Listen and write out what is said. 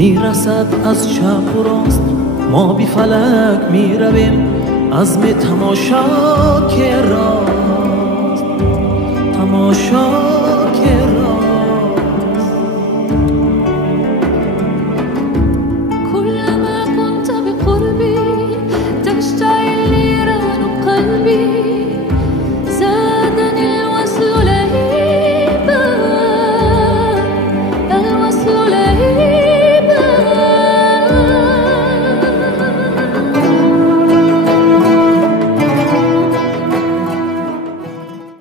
میرسد از چپ و راست، ما بی فلک میرویم عزم تماشا که راه.